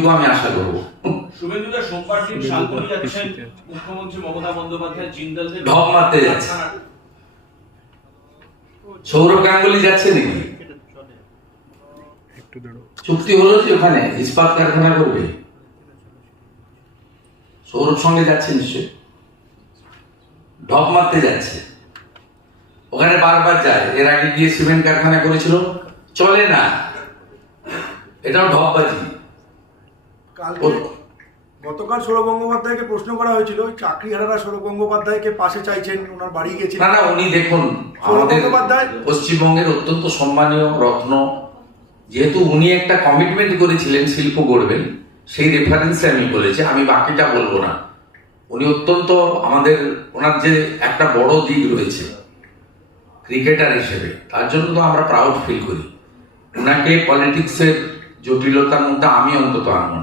এইটুকু আমি আশা করবো। শুভেন্দুদা সোমবার দিন শালবনী যাচ্ছেন মুখ্যমন্ত্রী মমতা বন্দ্যোপাধ্যায় জিন্দালদের ঢপ মারতে যাচ্ছে। সৌরভ গাঙ্গুলি যাচ্ছে নাকি? চুক্তি হলো যে ওখানে ইস্পাত কারখানা করবে, সৌরভ সঙ্গে যাচ্ছে নিশ্চয়, ঢপ মারতে যাচ্ছে। ওখানে বারবার যায়, এর আগে গিয়ে সিমেন্ট কারখানা করেছিল, চলে না, এটাও ঢপবাজি। গতকাল সৌরভ গঙ্গোপাধ্যায়কে প্রশ্ন করা হয়েছিল, ওই চাকরিহারারা সৌরভ গঙ্গোপাধ্যায়কে পাশে চাইছেন, ওনার বাড়ি গেছেন। না না, উনি দেখুন আমাদের পশ্চিমবঙ্গের অত্যন্ত সম্মানীয় রত্ন, যেহেতু উনি একটা কমিটমেন্ট করেছিলেন শিল্প গড়বেন, সেই রেফারেন্সে আমি বলেছি, আমি বাকিটা বলবো না। উনি অত্যন্ত আমাদের, ওনার যে একটা বড় দিক রয়েছে ক্রিকেটার হিসেবে, তার জন্য তো আমরা প্রাউড ফিল করি। ওনাকে পলিটিক্সের জটিলতার মধ্যে আমি অন্তত আনবো না।